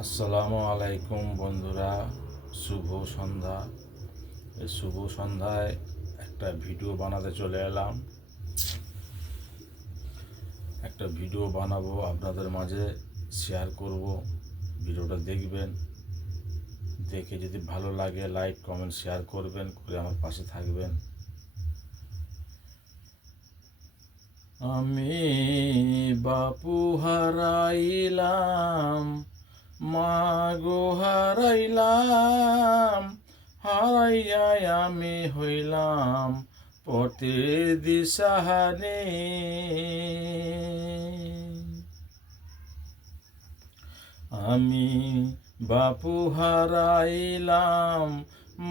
আসসালামু আলাইকুম বন্ধুরা, শুভ সন্ধ্যা। এই শুভ সন্ধ্যায় একটা ভিডিও বানাতে চলে এলাম। একটা ভিডিও বানাবো, আপনাদের মাঝে শেয়ার করব। ভিডিওটা দেখবেন, দেখে যদি ভালো লাগে লাইক কমেন্ট শেয়ার করবেন, করে আমার পাশে থাকবেন। আমি বাপু হারাইলাম, মা গো হারাইলাম, হারাইয়া আমি হইলাম পথের দিশাহারে। আমি বাপু হারাইলাম,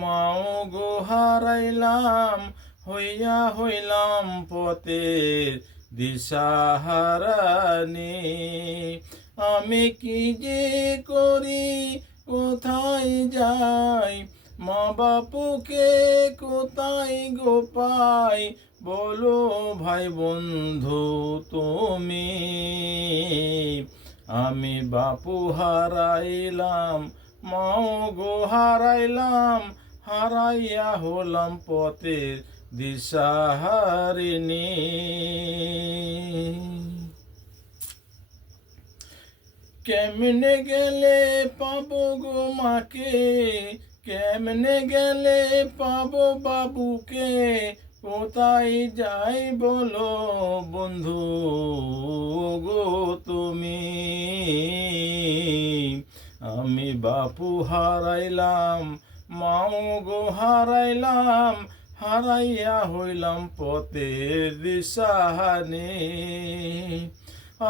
মাও গো হারাইলাম, হইয়া হইলাম পথের দিশাহারানি। আমি কি যে করি, কোথায় যাই, মা বাপুকে কোথায় গো পাই, বলো ভাই বন্ধু তুমি। আমি বাপু হারাইলাম, মাও গো হারাইলাম, হারাইয়া হলাম পথের দিশাহারিণী। কেমনে গেলে পাবো গো মাকে, কেমনে গেলে পাবো বাবুকে, কোথায় যাই বলো বন্ধু গো তুমি। আমি বাপু হারাইলাম, মাও গো হারাইলাম, হারাইয়া হইলাম পথের দিশাহারি।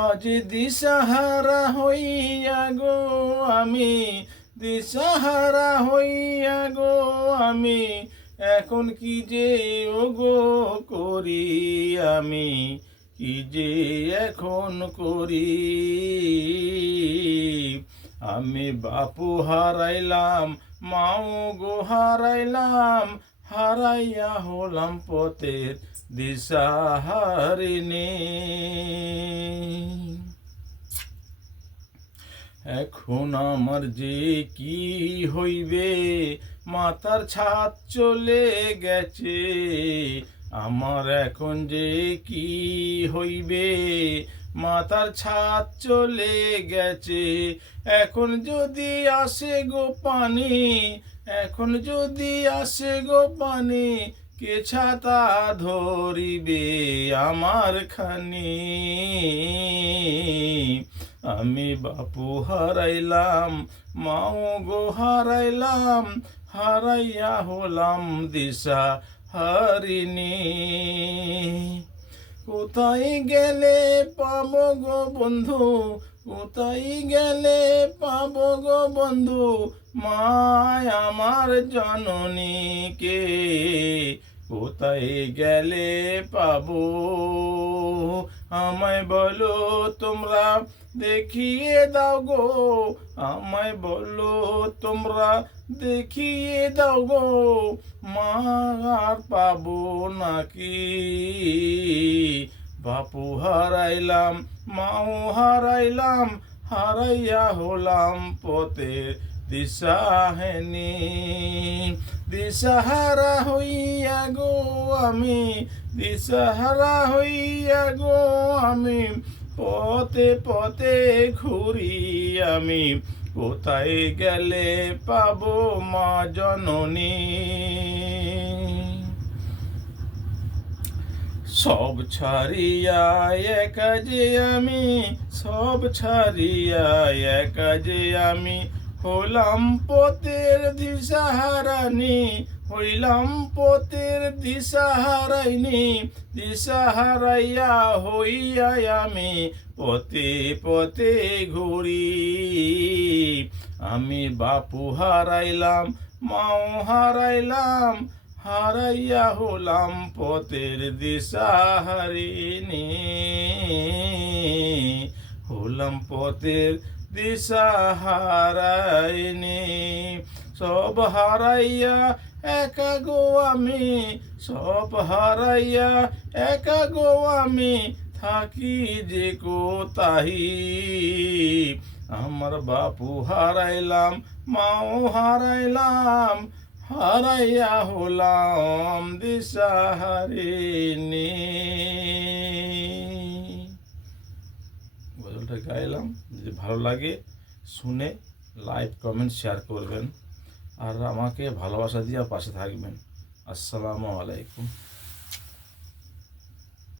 আজ দিশাহারা হইয়া গো আমি, দিশাহারা হইয়া গো আমি, এখন কি যে ও গো করি আমি, কি যে এখন করি। আমি বাপু হারাইলাম, মাও গো হারাইলাম, হারাইয়া হলাম পথের দিশাহারিণী। এখন আমার যে কি হইবে, মাথার ছাদ চলে গেছে। আমার এখন যে কি হইবে, মাথার ছাদ চলে গেছে। এখন যদি আসে গো পানি, এখন যদি আসে গো পানি, কে ছাতা ধরিবে আমার খানি। আমি বাপু হারাইলাম, মাও গো হারাইলাম, হারাইয়া হলাম দিশা হারিণী। কোথায় গেলে পাবো গো বন্ধু, কোথায় গেলে পাবো গো বন্ধু, মায় আমার জননীকে, কোথায় গেলে পাবো। আমায় বলো তোমরা, দেখিয়ে দাও গো, আমায় বলো তোমরা, দেখিয়ে দাও গো, মা আর পাবো নাকি। বাপু হারাইলাম, মাও হারাইলাম, হারাইয়া হলাম পথের দিশাহারি। দিশাহারা হইয়া গো আমি, দিশাহারা হইয়া গো আমি, পথে পথে ঘুরি আমি, কোথায় গেলে পাবো মা জননী। সব ছাড়িয়া একা যে আমি, সব ছাড়িয়া একা যে আমি, হলাম পথের দিশাহারানি, হইলাম পথের দিশাহারাইনি। দিশাহারাইয়া হইয়া আমি পথে পথে ঘুরি। আমি বাপু হারাইলাম, মাও হারাইলাম, হারাইয়া হলাম পথের দিশাহারিণী। হলাম পথের দিশাহারাইণী। সব হারাইয়া একা গো আমি, সব হারাইয়া একা গো আমি, থাকি যে কোথাহি। আমার বাপু হারাইলাম, মাও হারাইলাম, হারাইয়া হলাম দিশাহারিণী। গজলটা গাইলাম, যদি ভালো লাগে শুনে লাইক কমেন্ট শেয়ার করবেন আর আমাকে ভালোবাসা দিয়ে পাশে থাকবেন। আসসালামু আলাইকুম।